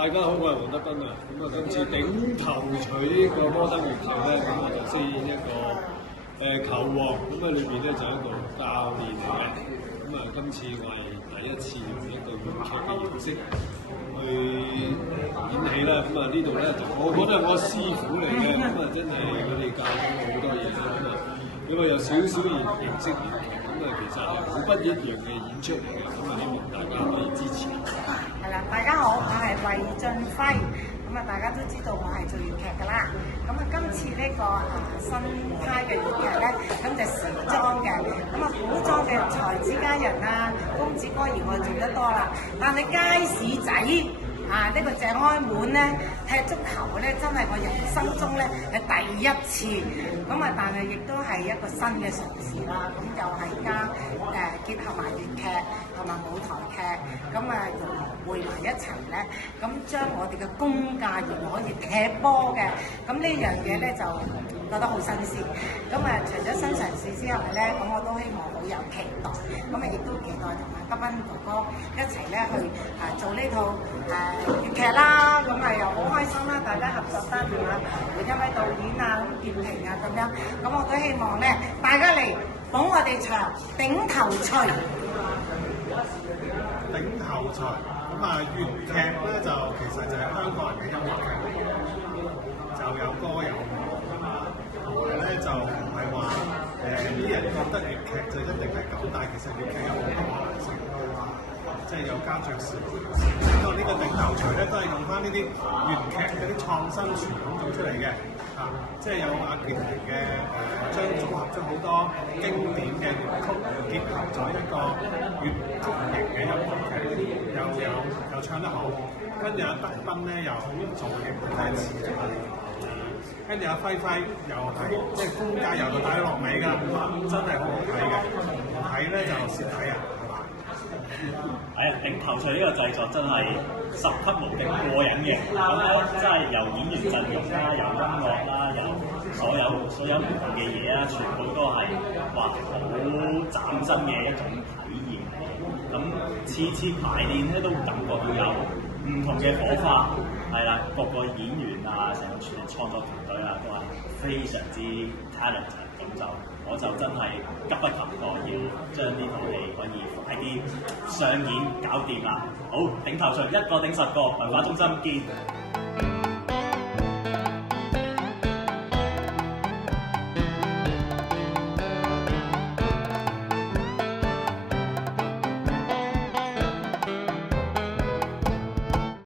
大家好，我係黃德斌啊。咁啊，今次頂頭鎚呢個摩登粵劇咧，咁我就飾演一個球王。咁啊，裏邊咧就係一個教練嚟嘅。咁啊，今次我係第一次用一個粵劇嘅形式去演戲啦。咁啊，呢度咧就我覺得係我師傅嚟嘅。咁啊，真係佢哋教咗我好多嘢啦。咁啊，有少少形式粵劇。咁啊，其實係好不一樣嘅演出嚟嘅。咁啊，希望大家可以支持。係啦，大家好，我係魏俊輝。咁啊，大家都知道我係做粵劇㗎啦。咁啊，今次呢個新派嘅粵劇咧，咁就時裝嘅。咁啊，古裝嘅才子佳人啊、公子哥兒我做得多啦。但係街市仔呢個鄭開滿咧踢足球咧，真係我人生中咧係第一次。咁啊，但係亦都係一個新嘅嘗試啦。咁就係結合埋粵劇同埋舞台劇，咁啊融匯埋一齊咧，咁將我哋嘅功架原來可以踢波嘅，咁呢樣嘢咧就覺得好新鮮。咁啊，除咗新嘗試之外咧，咁我都希望好有期待。咁啊，亦都期待同埋德斌哥哥一齊咧去做呢套粵劇啦。咁啊又好開心啦，大家合作得嚟啊，每一位導演啊、咁劍平啊咁樣。咁我都希望咧，大家嚟捧我哋場頂頭鎚。頂頭鎚咁啊，粵劇咧就其實就係香港人嘅音樂劇，就有歌有舞，同埋咧就唔係話啲人覺得粵劇就一定係咁，但係其實粵劇有好多可能性，即係有交爵士。不過呢個頂頭鎚咧都係用翻呢啲粵劇嗰啲創新傳統做出嚟嘅，即係有阿權玲嘅將組合咗好多經典嘅粵曲，結合咗一個粵曲型嘅音樂劇，又唱得好，跟住阿德斌咧又造型真係持續，跟住阿輝輝又係即係功架由頭帶到落尾㗎，真係好好睇嘅，睇咧就蝕睇啊！係啊，頂頭鎚呢個製作真係十級無敵過癮嘅，咁咧真係由演員陣容啦，由音樂啦，由所有唔同嘅嘢啊，全部都係好嶄新嘅一種體驗。咁次排練咧都感覺到有唔同嘅火花，係啦，各個演員啊，成個創作團隊啊，都係非常之 talented。咁我就真係急不及待要將呢套戲可以快啲上演搞掂啦！好，頂頭鎚一個頂10個，文化中心見。